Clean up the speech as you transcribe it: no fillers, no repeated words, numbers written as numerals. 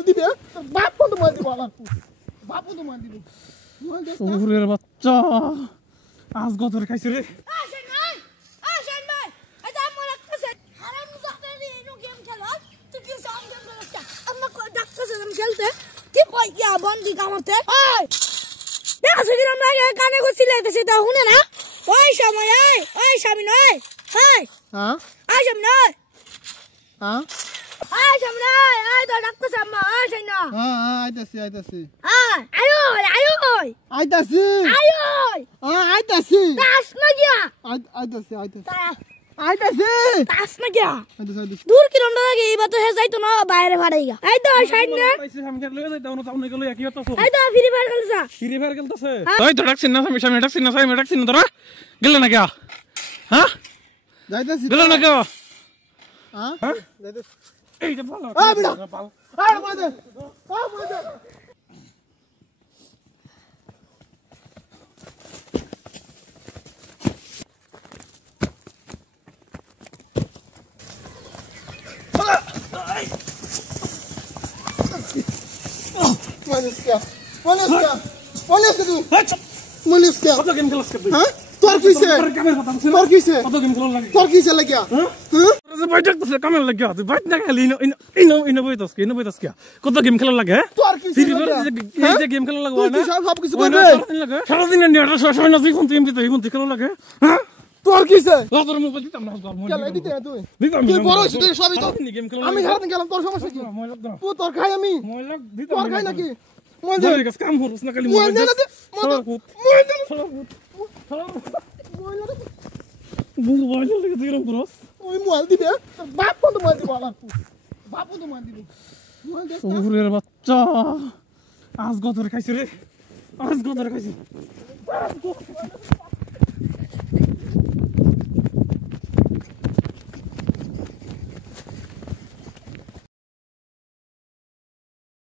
Mobile দিবে বাপ বন্ধু মোবাইল দিব আমার বাপ বন্ধু মোবাইল দিব মোবাইল দে ওরে বাচ্চা আজ গতরে খাইছে রে শাইন ভাই এই যে আমার একটা হারাম মুজাফফর এনো গেম খেলো তুই কি সাম গেম খেলছ আম্মা কো ডাকতেছে গেম খেলতে কি কই ইয়া বন্ধি কামতে ওই দেখা সুদিন আমরা কানে গছি লাইতেছি তা শুনে না ওই সময় ওই স্বামী নয় হাই হ্যাঁ আই স্বামী নয় হ্যাঁ আই স্বামী নয় আই তো ডাকতেছে আম্মা আই শাইন না হ্যাঁ আইতাছি আয় আয় আইতাছি আয় আইতাছি তাস না গিয়া আইতাছি তাস না গিয়া দূর কি রন্ডা লাগে এই বাতো হে যাইতো না বাইরে ভাড়াইগা এই তো শাইন না পাইছে আমি লয়ে যাই দাও না তাও গেল কি হতাছো এই তো ফ্রি ফায়ার খেলছা ফ্রি ফায়ার খেলতাছে তুই তো ডাকছিস না আমি ডাকছিস না তোরা গেল না কে হ্যাঁ যাইতাছি গেল না কে হ্যাঁ যাইতাছি এই যে ভালো বিড়া মাদে Manis kya? কত গেম খেলছ তুই হ্যাঁ তোর কিসে লাগিয়া হ্যাঁ বাইট করতে কামেল লাগে তুই বাইট না খালি ইনো বইতাস কি কত গেম খেলা লাগে তোর কিসে এই যে গেম খেলা লাগে তুই সব কিছু করবে সারা দিন নিয়ে সময় না তুই কোন খেলা লাগে হ্যাঁ তোর কিসে তোর মোবাইল দিতাম না খেলা দিতে না তুই দিতাম তুই বড় হইছিস তুই সবই তো গেম খেলা আমি সারাদিন গেলাম তোর সমস্যা কি তুই তোর খাই আমি তোর খাই নাকি মোবাইল দে কাম করছ না খালি মোবাইল দে মোবাইল দে মোবাইল লাগে তুই রং করছ ওই মোবাইল দিবে বাপ বন্ধু মোবাইল দিব আমার বাপ বন্ধু মোবাইল দিব মোবাইল দে ওরে বাচ্চা আজ গতরে খাইছে রে